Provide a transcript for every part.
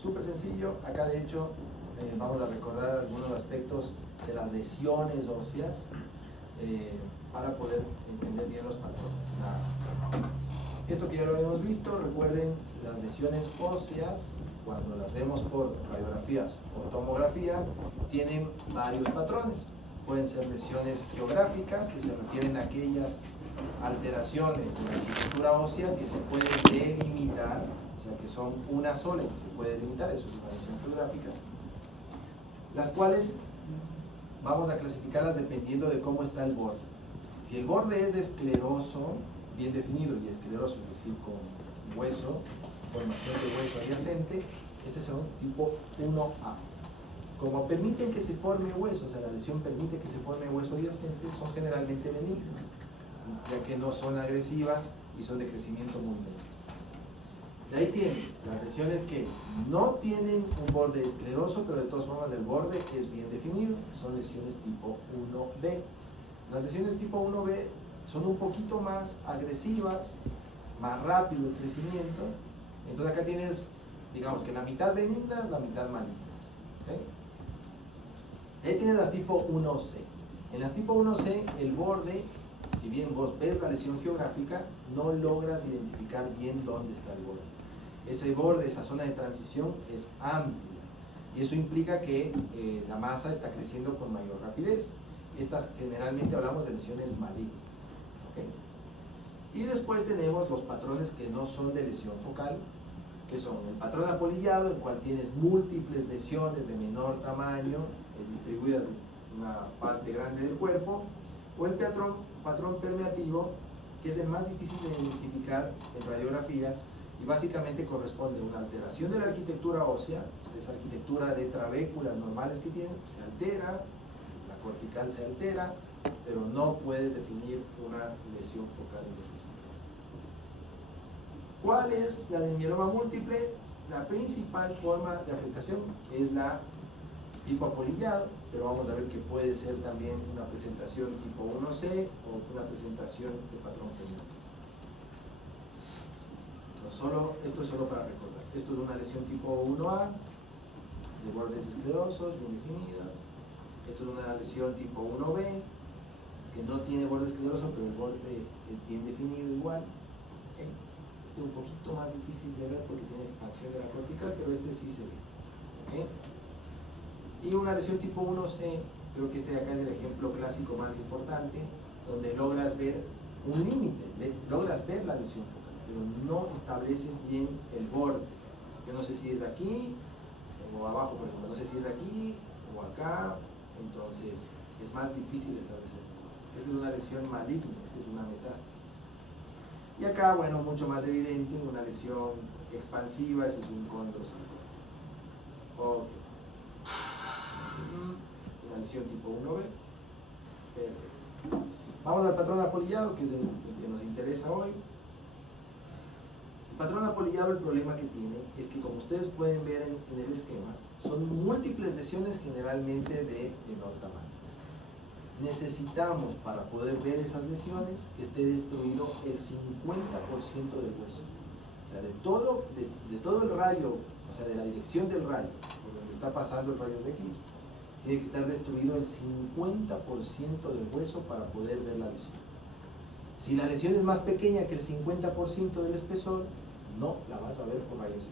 Súper sencillo. Acá de hecho vamos a recordar algunos aspectos de las lesiones óseas para poder entender bien los patrones. Nada más. Esto que ya lo habíamos visto, recuerden, las lesiones óseas, cuando las vemos por radiografías o tomografía, tienen varios patrones. Pueden ser lesiones geográficas, que se refieren a aquellas alteraciones de la arquitectura ósea que se pueden delimitar, o sea, que son una sola y que se puede delimitar, eso es una lesión geográfica, las cuales vamos a clasificarlas dependiendo de cómo está el borde. Si el borde es escleroso, bien definido y escleroso, es decir, con hueso, formación de hueso adyacente, ese es un tipo 1A. Como permiten que se forme hueso, o sea, la lesión permite que se forme hueso adyacente, son generalmente benignas, ya que no son agresivas y son de crecimiento muy medio. De ahí tienes las lesiones que no tienen un borde escleroso, pero de todas formas el borde es bien definido, son lesiones tipo 1B. Las lesiones tipo 1B son un poquito más agresivas, más rápido el crecimiento, entonces acá tienes, digamos que la mitad benignas, la mitad malignas. ¿Okay? Ahí tienes las tipo 1C. En las tipo 1C el borde, si bien vos ves la lesión geográfica, no logras identificar bien dónde está el borde. Ese borde, esa zona de transición es amplia y eso implica que la masa está creciendo con mayor rapidez. Estas generalmente hablamos de lesiones malignas. ¿Okay? Y después tenemos los patrones que no son de lesión focal, que son el patrón apolillado, el cual tienes múltiples lesiones de menor tamaño distribuidas en una parte grande del cuerpo, o el patrón permeativo, que es el más difícil de identificar en radiografías y básicamente corresponde a una alteración de la arquitectura ósea, esa arquitectura de trabéculas normales que tienen, se altera, la cortical se altera, pero no puedes definir una lesión focal en ese sentido. ¿Cuál es la del mieloma múltiple? La principal forma de afectación es la tipo apolillado, pero vamos a ver que puede ser también una presentación tipo 1C o una presentación de patrón permeativo. Esto es solo para recordar. Esto es una lesión tipo 1A, de bordes esclerosos, bien definidos. Esto es una lesión tipo 1B, que no tiene borde escleroso, pero el borde es bien definido igual. ¿Okay? Este es un poquito más difícil de ver porque tiene expansión de la cortical, pero este sí se ve. ¿Okay? Y una lesión tipo 1C, creo que este de acá es el ejemplo clásico más importante, donde logras ver un límite, logras ver la lesión focal, pero no estableces bien el borde. Yo no sé si es aquí o abajo, por ejemplo, no sé si es aquí o acá, entonces es más difícil establecer. Esta es una lesión maligna, esta es una metástasis. Y acá, bueno, mucho más evidente, una lesión expansiva, ese es un condrosarcoma. Ok. Una lesión tipo 1B. Perfecto. Vamos al patrón apolillado, que es el que nos interesa hoy. El patrón apolillado, el problema que tiene es que, como ustedes pueden ver en el esquema, son múltiples lesiones generalmente de menor tamaño. Necesitamos, para poder ver esas lesiones, que esté destruido el 50% del hueso. O sea, de todo el rayo, o sea, de la dirección del rayo, por donde está pasando el rayo X, tiene que estar destruido el 50% del hueso para poder ver la lesión. Si la lesión es más pequeña que el 50% del espesor, no la vas a ver por rayos X,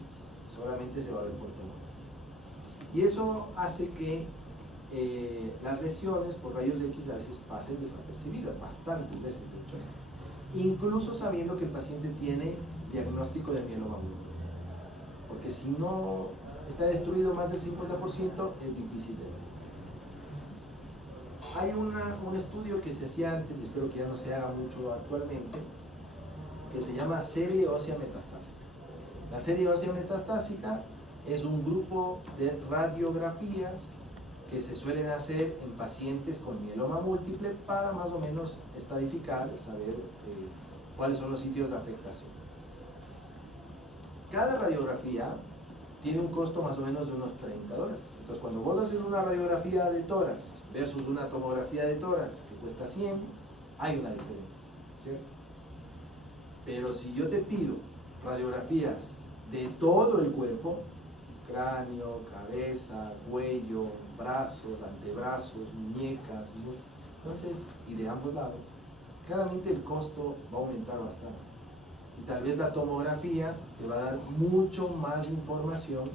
solamente se va a ver por tomografía. Y eso hace que las lesiones por rayos X a veces pasen desapercibidas, bastantes veces de hecho, incluso sabiendo que el paciente tiene diagnóstico de mieloma múltiple, porque si no está destruido más del 50% es difícil de ver. Hay un estudio que se hacía antes, y espero que ya no se haga mucho actualmente, que se llama serie ósea metastásica. La serie ósea metastásica es un grupo de radiografías que se suelen hacer en pacientes con mieloma múltiple para más o menos estadificar, saber cuáles son los sitios de afectación. Cada radiografía tiene un costo más o menos de unos $30. Entonces, cuando vos haces una radiografía de tórax versus una tomografía de tórax que cuesta 100, hay una diferencia, ¿cierto? Pero si yo te pido radiografías de todo el cuerpo, cráneo, cabeza, cuello, brazos, antebrazos, muñecas, entonces, y de ambos lados, claramente el costo va a aumentar bastante. Y tal vez la tomografía te va a dar mucho más información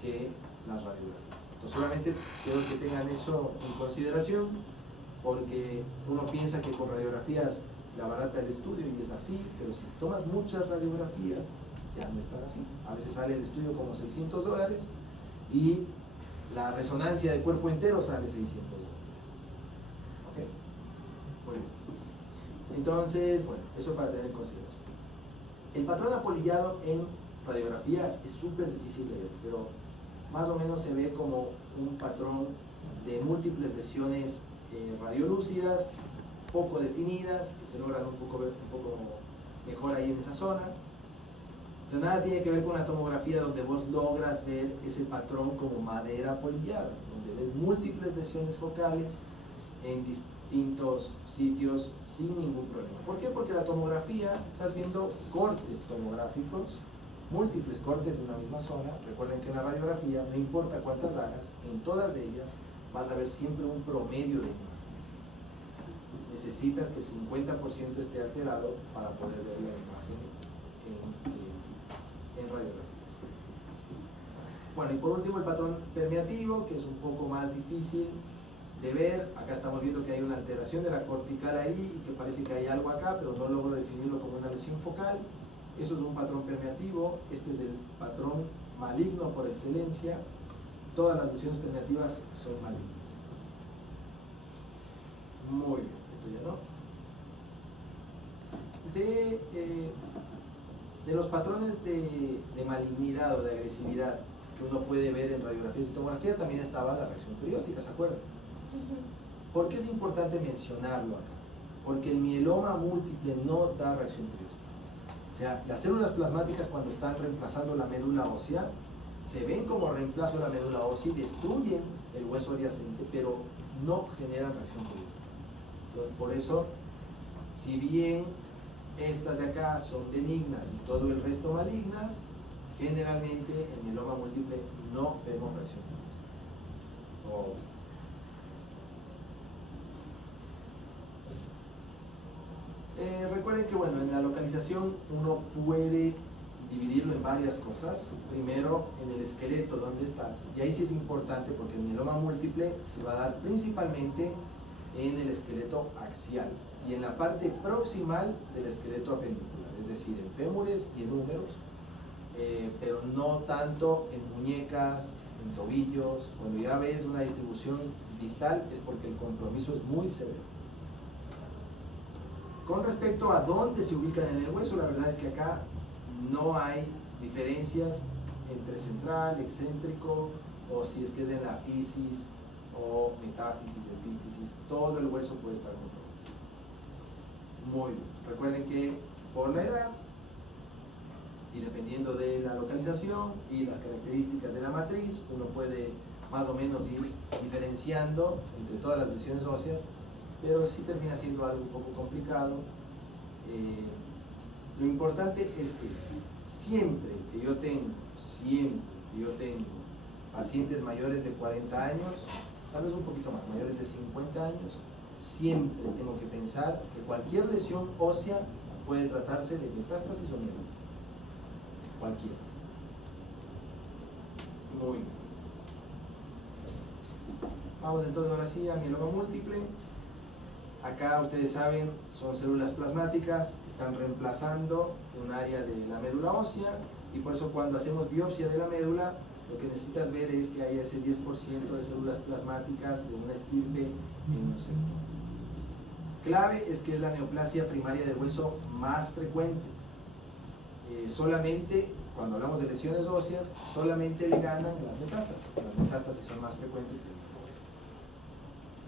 que las radiografías. Entonces, solamente quiero que tengan eso en consideración, porque uno piensa que con radiografías le abarata el estudio y es así, pero si tomas muchas radiografías, ya no es tan así. A veces sale el estudio como $600 y la resonancia de cuerpo entero sale $600. ¿Ok? Muy bien. Entonces, bueno, eso para tener en consideración. El patrón apolillado en radiografías es súper difícil de ver, pero más o menos se ve como un patrón de múltiples lesiones radiolúcidas, poco definidas, que se logran un poco mejor ahí en esa zona. Pero nada tiene que ver con la tomografía, donde vos logras ver ese patrón como madera apolillada, donde ves múltiples lesiones focales en distintos sitios sin ningún problema. ¿Por qué? Porque la tomografía, estás viendo cortes tomográficos, múltiples cortes de una misma zona. Recuerden que en la radiografía, no importa cuántas hagas, en todas ellas vas a ver siempre un promedio de imágenes. Necesitas que el 50% esté alterado para poder ver la imagen en radiografías. Bueno, y por último el patrón permeativo, que es un poco más difícil de ver. Acá estamos viendo que hay una alteración de la cortical ahí y que parece que hay algo acá, pero no logro definirlo como una lesión focal. Eso es un patrón permeativo. Este es el patrón maligno por excelencia. Todas las lesiones permeativas son malignas. Muy bien, esto ya no. De los patrones de malignidad o de agresividad que uno puede ver en radiografías y tomografía, también estaba la reacción perióstica, ¿se acuerdan? ¿Por qué es importante mencionarlo acá? Porque el mieloma múltiple no da reacción perióstica. O sea, las células plasmáticas, cuando están reemplazando la médula ósea, se ven como reemplazo de la médula ósea y destruyen el hueso adyacente, pero no generan reacción perióstica. Entonces, por eso, si bien estas de acá son benignas y todo el resto malignas, generalmente en mieloma múltiple no vemos reacción perióstica. Recuerden que bueno, en la localización uno puede dividirlo en varias cosas. Primero, en el esqueleto, ¿dónde estás? Y ahí sí es importante, porque el mieloma múltiple se va a dar principalmente en el esqueleto axial y en la parte proximal del esqueleto apendicular, es decir, en fémures y en húmeros, pero no tanto en muñecas, en tobillos. Cuando ya ves una distribución distal es porque el compromiso es muy severo. Con respecto a dónde se ubican en el hueso, la verdad es que acá no hay diferencias entre central, excéntrico, o si es que es en la fisis o metáfisis, epífisis. Todo el hueso puede estar comprometido. Muy bien. Recuerden que por la edad y dependiendo de la localización y las características de la matriz, uno puede más o menos ir diferenciando entre todas las lesiones óseas, pero sí termina siendo algo un poco complicado. Lo importante es que siempre que yo tengo pacientes mayores de 40 años, tal vez un poquito más, mayores de 50 años, siempre tengo que pensar que cualquier lesión ósea puede tratarse de metástasis o mieloma. Cualquiera. Muy bien. Vamos entonces ahora sí a mieloma múltiple. Acá ustedes saben, son células plasmáticas que están reemplazando un área de la médula ósea, y por eso cuando hacemos biopsia de la médula, lo que necesitas ver es que hay ese 10% de células plasmáticas de una estirpe en un sector. Clave es que es la neoplasia primaria del hueso más frecuente. Solamente, cuando hablamos de lesiones óseas, solamente le ganan las metástasis. Las metástasis son más frecuentes que el linfoma.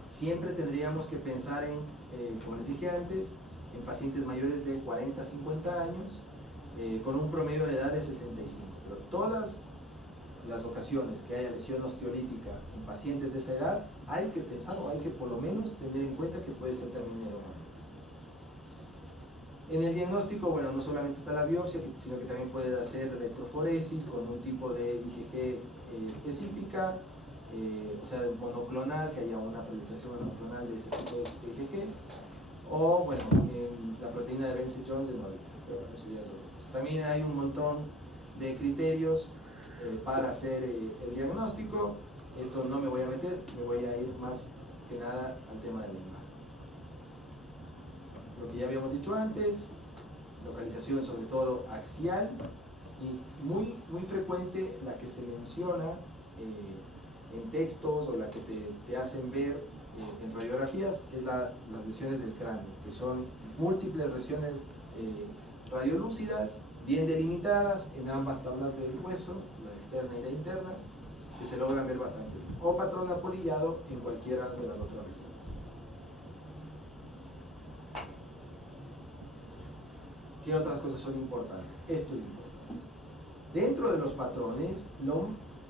Siempre tendríamos que pensar en, como les dije antes, en pacientes mayores de 40 a 50 años, con un promedio de edad de 65. Pero todas las ocasiones que haya lesión osteolítica en pacientes de esa edad, hay que pensar, o hay que por lo menos tener en cuenta que puede ser también mieloma. En el diagnóstico, bueno, no solamente está la biopsia, sino que también puedes hacer electroforesis con un tipo de IgG específica, o sea, monoclonal, que haya una proliferación monoclonal de ese tipo de IgG, o bueno, la proteína de Bence-Jones de 9, pero bueno, eso ya es otra cosa. También hay un montón de criterios para hacer el diagnóstico. Esto no me voy a meter, me voy a ir más que nada al tema de la imagen. Lo que ya habíamos dicho antes, localización sobre todo axial, y muy frecuente la que se menciona en textos o la que te hacen ver en radiografías es las lesiones del cráneo, que son múltiples lesiones radiolúcidas, bien delimitadas en ambas tablas del hueso, la externa y la interna, que se logran ver bastante bien, o patrón apolillado en cualquiera de las otras regiones. ¿Qué otras cosas son importantes? Esto es importante. Dentro de los patrones,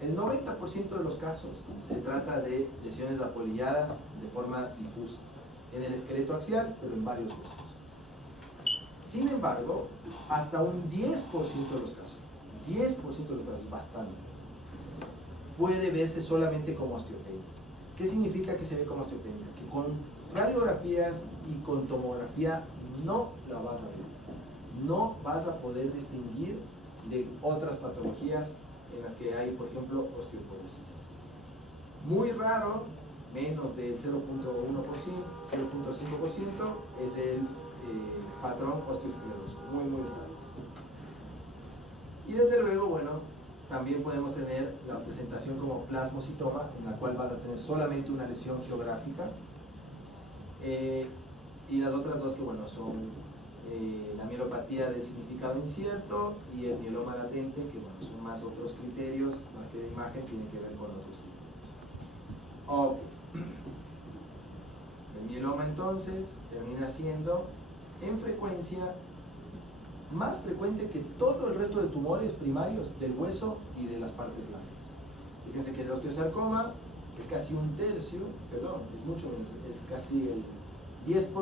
el 90% de los casos se trata de lesiones apolilladas de forma difusa, en el esqueleto axial, pero en varios huesos. Sin embargo, hasta un 10% de los casos, 10% de los casos, bastante, puede verse solamente como osteopenia. ¿Qué significa que se ve como osteopenia? Que con radiografías y con tomografía no la vas a ver. No vas a poder distinguir de otras patologías en las que hay, por ejemplo, osteoporosis. Muy raro, menos del 0.1%, 0.5% es el patrón osteoescleroso, muy raro. Y desde luego, bueno, también podemos tener la presentación como plasmocitoma, en la cual vas a tener solamente una lesión geográfica, y las otras dos que, bueno, son la mielopatía de significado incierto y el mieloma latente, que bueno, son más otros criterios, más que de imagen, tienen que ver con otros criterios. Okay. El mieloma entonces termina siendo en frecuencia más frecuente que todo el resto de tumores primarios del hueso y de las partes blandas. Fíjense que el osteosarcoma es casi un tercio, perdón, es mucho menos, es casi el 10%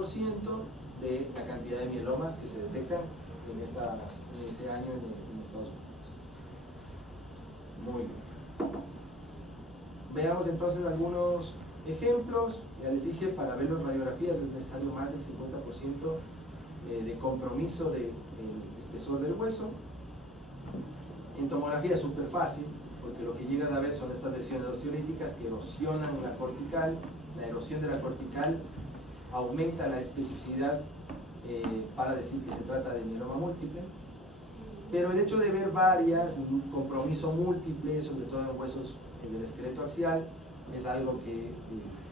de la cantidad de mielomas que se detectan en ese año en Estados Unidos. Muy bien. Veamos entonces algunos ejemplos. Ya les dije, para verlo en radiografías es necesario más del 50% de compromiso del espesor del hueso. En tomografía es súper fácil, porque lo que llegan a ver son estas lesiones osteolíticas que erosionan la cortical. La erosión de la cortical aumenta la especificidad para decir que se trata de mieloma múltiple, pero el hecho de ver varias, un compromiso múltiple, sobre todo en huesos del esqueleto axial, es algo que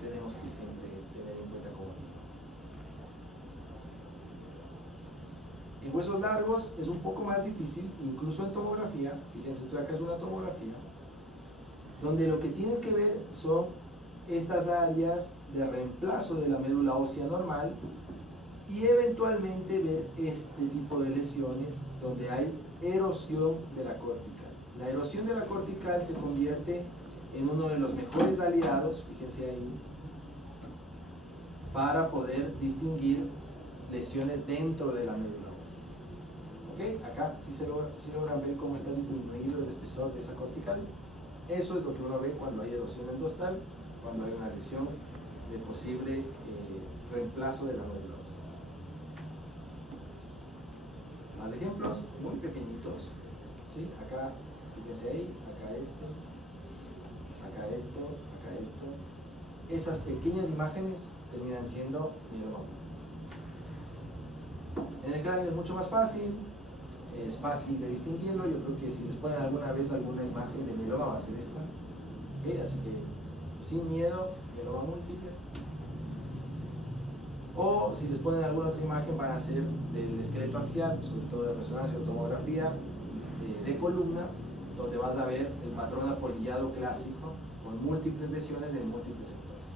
tenemos que siempre tener en cuenta como mínimo. En huesos largos es un poco más difícil, incluso en tomografía. Fíjense, esto de acá es una tomografía, donde lo que tienes que ver son estas áreas de reemplazo de la médula ósea normal y eventualmente ver este tipo de lesiones donde hay erosión de la cortical. La erosión de la cortical se convierte en uno de los mejores aliados, fíjense ahí, para poder distinguir lesiones dentro de la médula ósea. ¿Ok? Acá sí logran ver cómo está disminuido el espesor de esa cortical. Eso es lo que uno ve cuando hay erosión endostal, cuando hay una lesión de posible reemplazo de la médula ósea. Más ejemplos muy pequeñitos, ¿sí? Acá, fíjense ahí, acá esto, acá esto, acá esto. Esas pequeñas imágenes terminan siendo mieloma. En el cráneo es mucho más fácil, es fácil de distinguirlo. Yo creo que si les ponen alguna vez alguna imagen de mieloma va a ser esta. ¿Okay? Así que sin miedo, mieloma múltiple. O si les ponen alguna otra imagen van a ser del esqueleto axial, sobre todo de resonancia o tomografía de columna, donde vas a ver el patrón apolillado clásico con múltiples lesiones en múltiples sectores.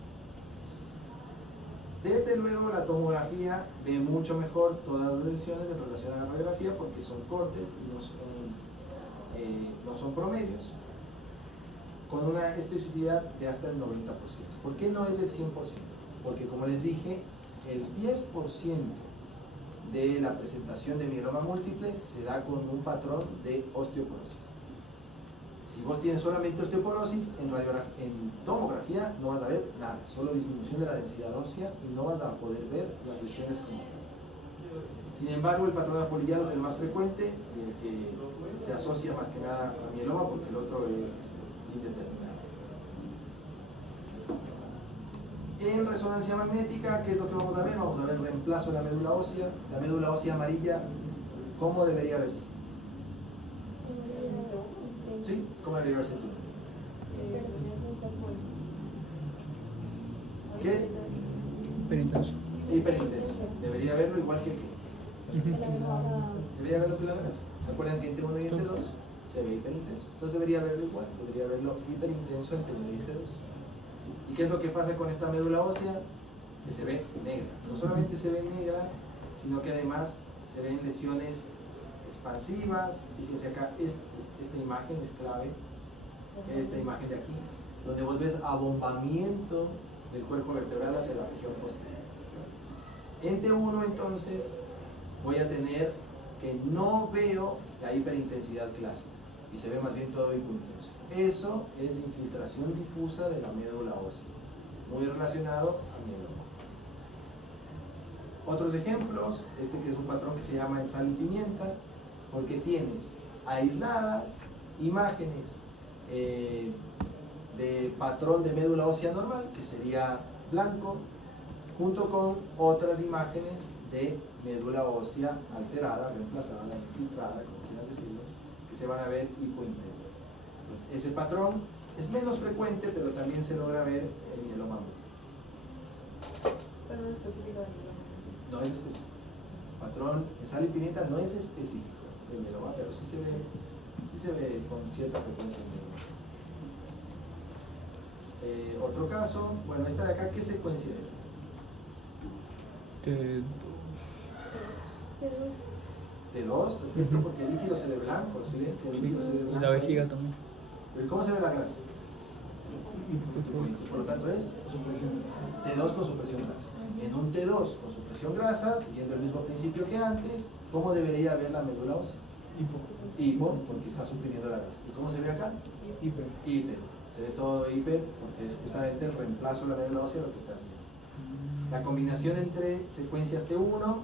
Desde luego la tomografía ve mucho mejor todas las lesiones en relación a la radiografía porque son cortes y no son promedios, con una especificidad de hasta el 90%. ¿Por qué no es el 100%? Porque como les dije, el 10% de la presentación de mieloma múltiple se da con un patrón de osteoporosis. Si vos tienes solamente osteoporosis, en tomografía no vas a ver nada, solo disminución de la densidad ósea y no vas a poder ver las lesiones como tal. Sin embargo, el patrón apolillado es el más frecuente y el que se asocia más que nada a mieloma porque el otro es indeterminado. En resonancia magnética, ¿qué es lo que vamos a ver? Vamos a ver reemplazo de la médula ósea. La médula ósea amarilla, ¿cómo debería verse? ¿Sí? ¿Cómo debería verse tú? ¿Qué? Hiperintenso. Hiperintenso. Debería verlo igual que debería verlo que la grasa. ¿Se acuerdan que entre 1 y entre 2 se ve hiperintenso? Entonces debería verlo igual, debería verlo hiperintenso entre 1 y entre 2. ¿Y qué es lo que pasa con esta médula ósea? Que se ve negra. No solamente se ve negra, sino que además se ven lesiones expansivas. Fíjense acá, esta imagen es clave, esta imagen de aquí, donde vos ves abombamiento del cuerpo vertebral hacia la región posterior. En T1 entonces voy a tener que no veo la hiperintensidad clásica y se ve más bien todo hipointenso. Eso es infiltración difusa de la médula ósea, muy relacionado al mieloma. Otros ejemplos, este que es un patrón que se llama en sal y pimienta, porque tienes aisladas imágenes de patrón de médula ósea normal, que sería blanco, junto con otras imágenes de médula ósea alterada, reemplazada, infiltrada, como quieran decirlo, que se van a ver hipointensas. Entonces, ese patrón es menos frecuente, pero también se logra ver en mieloma múltiple. Pero no es específico de mieloma. No es específico. Patrón en sal y pimienta no es específico de mieloma, pero sí se ve con cierta frecuencia en mieloma. Otro caso, bueno, esta de acá, ¿qué secuencia es? T2, perfecto, porque el líquido se ve blanco, ¿sí ven? El líquido se ve blanco. Y la vejiga también. ¿Pero cómo se ve la grasa? Por lo tanto es T2 con supresión grasa. En un T2 con supresión grasa, siguiendo el mismo principio que antes, ¿cómo debería ver la médula ósea? Hipo, porque está suprimiendo la grasa. ¿Y cómo se ve acá? Hiper. Hiper. Se ve todo hiper porque es justamente el reemplazo de la médula ósea lo que estás viendo. La combinación entre secuencias T1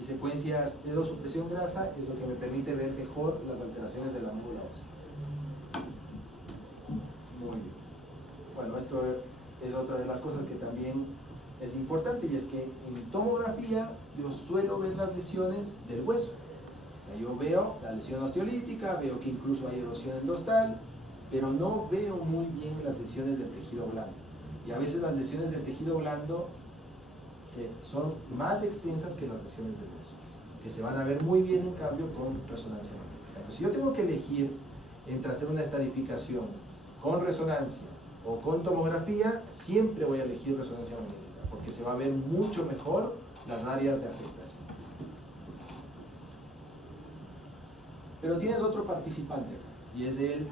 y secuencias T2 supresión grasa es lo que me permite ver mejor las alteraciones de la médula ósea. Muy bien. Bueno, esto es otra de las cosas que también es importante, y es que en tomografía yo suelo ver las lesiones del hueso. O sea, yo veo la lesión osteolítica, veo que incluso hay erosión endostal, pero no veo muy bien las lesiones del tejido blando. Y a veces las lesiones del tejido blando son más extensas que las lesiones del hueso, que se van a ver muy bien en cambio con resonancia magnética. Entonces, si yo tengo que elegir entre hacer una estadificación con resonancia o con tomografía, siempre voy a elegir resonancia magnética, porque se va a ver mucho mejor las áreas de afectación. Pero tienes otro participante acá, y es el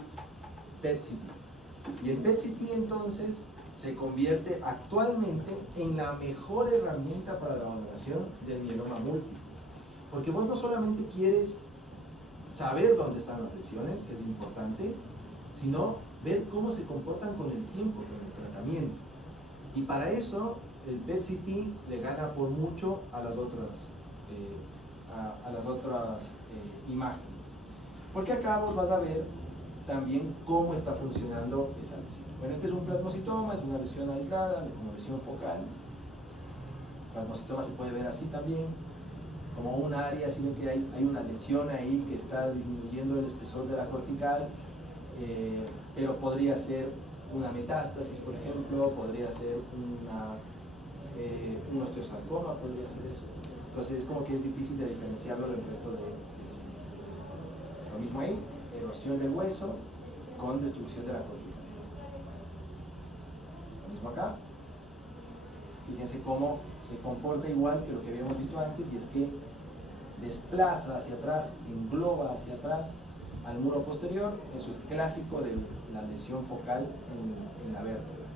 PET-CT. Y el PET-CT entonces se convierte actualmente en la mejor herramienta para la valoración del mieloma múltiple. Porque vos no solamente quieres saber dónde están las lesiones, que es importante, sino ver cómo se comportan con el tiempo, con el tratamiento. Y para eso el PET-CT le gana por mucho a las otras, imágenes. Porque acá vos vas a ver también cómo está funcionando esa lesión. Bueno, este es un plasmocitoma, es una lesión aislada, como lesión focal. El plasmocitoma se puede ver así también, como un área, si ven que hay una lesión ahí que está disminuyendo el espesor de la cortical, pero podría ser una metástasis, por ejemplo, podría ser un osteosarcoma, podría ser eso. Entonces es como que es difícil de diferenciarlo del resto de lesiones. Lo mismo ahí, erosión del hueso con destrucción de la cortical. Lo mismo acá. Fíjense cómo se comporta igual que lo que habíamos visto antes, y es que desplaza hacia atrás, engloba hacia atrás al muro posterior. Eso es clásico de la lesión focal en la vértebra.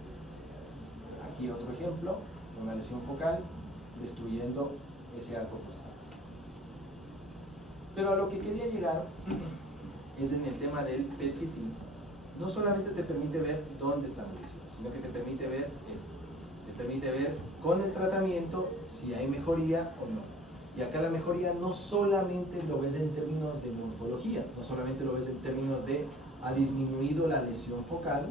Aquí otro ejemplo, una lesión focal destruyendo ese arco costal. Pero a lo que quería llegar es en el tema del PET-CT. No solamente te permite ver dónde están las lesiones, sino que te permite ver esto. Te permite ver con el tratamiento si hay mejoría o no. Y acá la mejoría no solamente lo ves en términos de morfología, no solamente lo ves en términos de ha disminuido la lesión focal,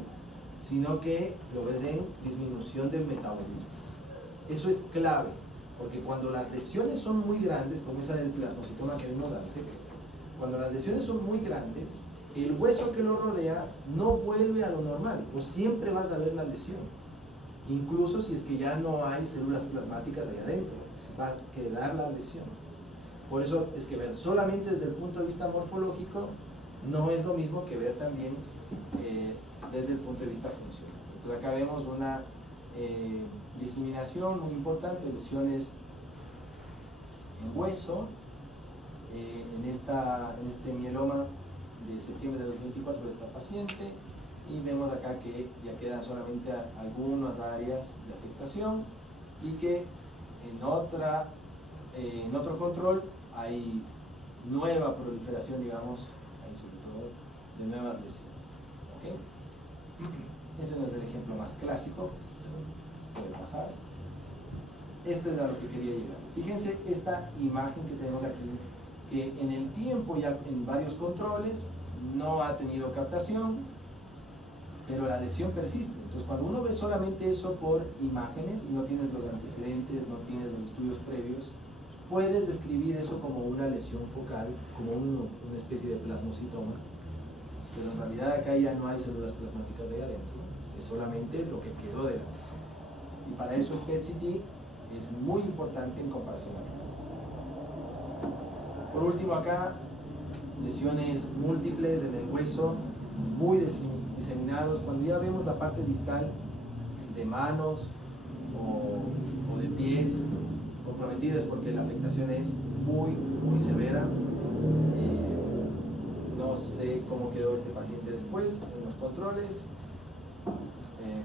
sino que lo ves en disminución del metabolismo. Eso es clave, porque cuando las lesiones son muy grandes, como esa del plasmocitoma que vimos antes, cuando las lesiones son muy grandes, el hueso que lo rodea no vuelve a lo normal, o siempre vas a ver la lesión, incluso si es que ya no hay células plasmáticas ahí adentro, va a quedar la lesión. Por eso es que ver solamente desde el punto de vista morfológico no es lo mismo que ver también desde el punto de vista funcional. Entonces acá vemos una diseminación muy importante, lesiones en hueso, en este mieloma de septiembre de 2024 de esta paciente, y vemos acá que ya quedan solamente algunas áreas de afectación y que en otro control hay nueva proliferación, digamos, hay sobre todo de nuevas lesiones. ¿Okay? Ese no es el ejemplo más clásico, puede pasar. Esto es a lo que quería llegar. Fíjense esta imagen que tenemos aquí, que en el tiempo ya en varios controles no ha tenido captación, pero la lesión persiste. Entonces cuando uno ve solamente eso por imágenes y no tienes los antecedentes, no tienes los estudios previos, puedes describir eso como una lesión focal, como una especie de plasmocitoma, pero en realidad acá ya no hay células plasmáticas de ahí adentro, es solamente lo que quedó de la lesión. Y para eso el PET-CT es muy importante en comparación a esto. Por último acá, lesiones múltiples en el hueso, muy diseminados. Cuando ya vemos la parte distal de manos o de pies comprometidas porque la afectación es muy severa. No sé cómo quedó este paciente después en los controles,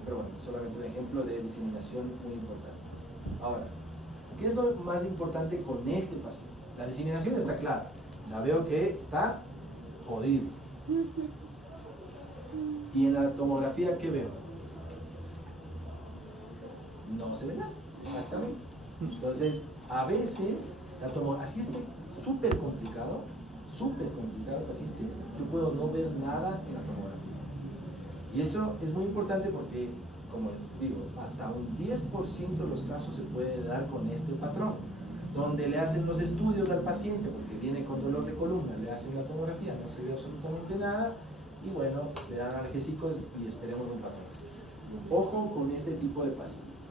pero bueno, solamente un ejemplo de diseminación muy importante. Ahora, ¿qué es lo más importante con este paciente? La diseminación está clara, o sea, veo que está jodido. Y en la tomografía, ¿qué veo? No se ve nada, exactamente. Entonces, a veces, la tomografía, así esté súper complicado el paciente, yo puedo no ver nada en la tomografía. Y eso es muy importante porque, como digo, hasta un 10% de los casos se puede dar con este patrón, donde le hacen los estudios al paciente porque viene con dolor de columna, le hacen la tomografía, no se ve absolutamente nada, y bueno, le dan analgésicos y esperemos un rato más. Ojo con este tipo de pacientes,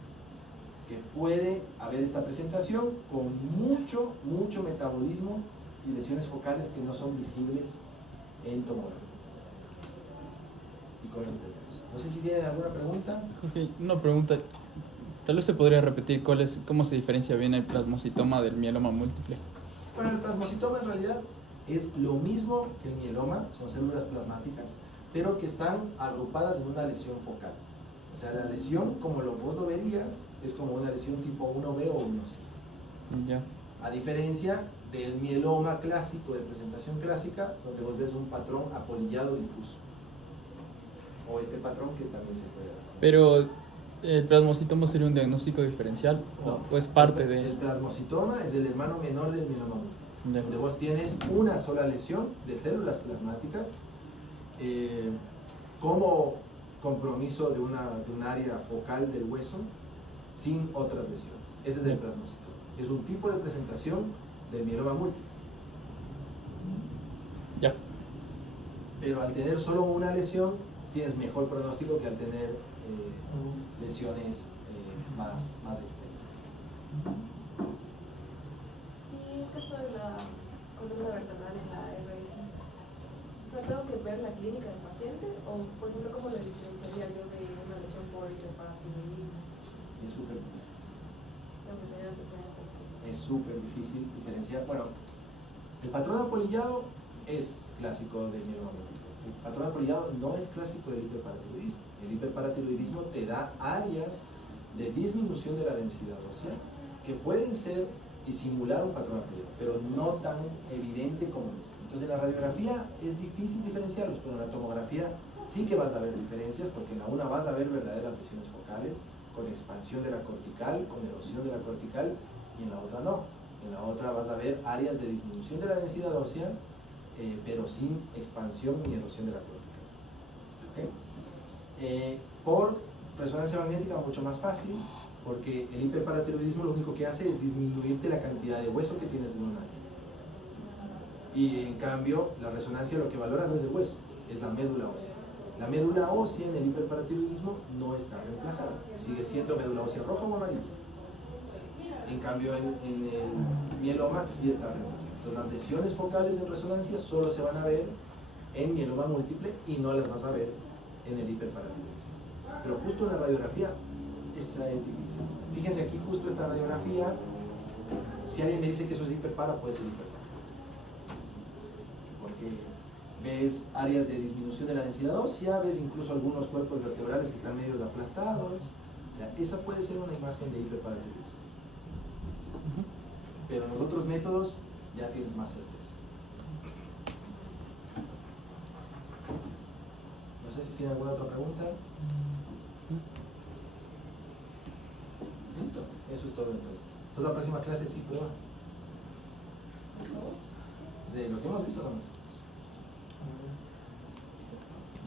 que puede haber esta presentación con mucho metabolismo y lesiones focales que no son visibles en tomografía. Y con eso terminamos. No sé si tienen alguna pregunta. Jorge, una pregunta. Tal vez se podría repetir cómo se diferencia bien el plasmocitoma del mieloma múltiple. Bueno, el plasmocitoma en realidad es lo mismo que el mieloma, son células plasmáticas, pero que están agrupadas en una lesión focal. O sea, la lesión, como vos lo verías, es como una lesión tipo 1B o 1C. Ya. A diferencia del mieloma clásico, de presentación clásica, donde vos ves un patrón apolillado difuso. O este patrón que también se puede dar. Pero el plasmocitoma sería un diagnóstico diferencial, No, o es parte de... El plasmocitoma es el hermano menor del mieloma múltiple, Ya. donde vos tienes una sola lesión de células plasmáticas como compromiso de un área focal del hueso sin otras lesiones. Ese es el plasmocitoma. Es un tipo de presentación del mieloma múltiple. Ya. Pero al tener solo una lesión, tienes mejor pronóstico que al tener lesiones más extensas. Y el caso de la columna vertebral en la RX, o sea, ¿tengo que ver la clínica del paciente? O, por ejemplo, ¿cómo le diferenciaría yo de una lesión por hiperparatiroidismo? Es súper difícil. Tengo que tener antecedentes. Es súper difícil diferenciar. Bueno, el patrón apolillado es clásico del mieloma múltiple. El patrón apolillado no es clásico del hiperparatiroidismo. El hiperparatiroidismo te da áreas de disminución de la densidad ósea que pueden ser y simular un patrón ampliado, pero no tan evidente como en esto. Entonces en la radiografía es difícil diferenciarlos, pero en la tomografía sí que vas a ver diferencias, porque en la una vas a ver verdaderas lesiones focales, con expansión de la cortical, con erosión de la cortical, y en la otra no. En la otra vas a ver áreas de disminución de la densidad ósea, pero sin expansión ni erosión de la cortical. ¿Okay? Por resonancia magnética mucho más fácil, porque el hiperparatiroidismo lo único que hace es disminuirte la cantidad de hueso que tienes en un área. Y en cambio, la resonancia lo que valora no es el hueso, es la médula ósea. La médula ósea en el hiperparatiroidismo no está reemplazada, sigue siendo médula ósea roja o amarilla. En cambio, en el mieloma sí está reemplazada. Entonces, las lesiones focales en resonancia solo se van a ver en mieloma múltiple y no las vas a ver en el hiperparatiroidismo. Pero justo en la radiografía, esa es difícil. Fíjense aquí justo esta radiografía, si alguien me dice que eso es hiperpara, puede ser hiperpara. Porque ves áreas de disminución de la densidad ósea, ves incluso algunos cuerpos vertebrales que están medios aplastados. O sea, esa puede ser una imagen de hiperparatiroidismo. Pero en los otros métodos ya tienes más certeza. No sé si tiene alguna otra pregunta. Listo, eso es todo entonces. Entonces la próxima clase sí prueba. De lo que hemos visto nada más.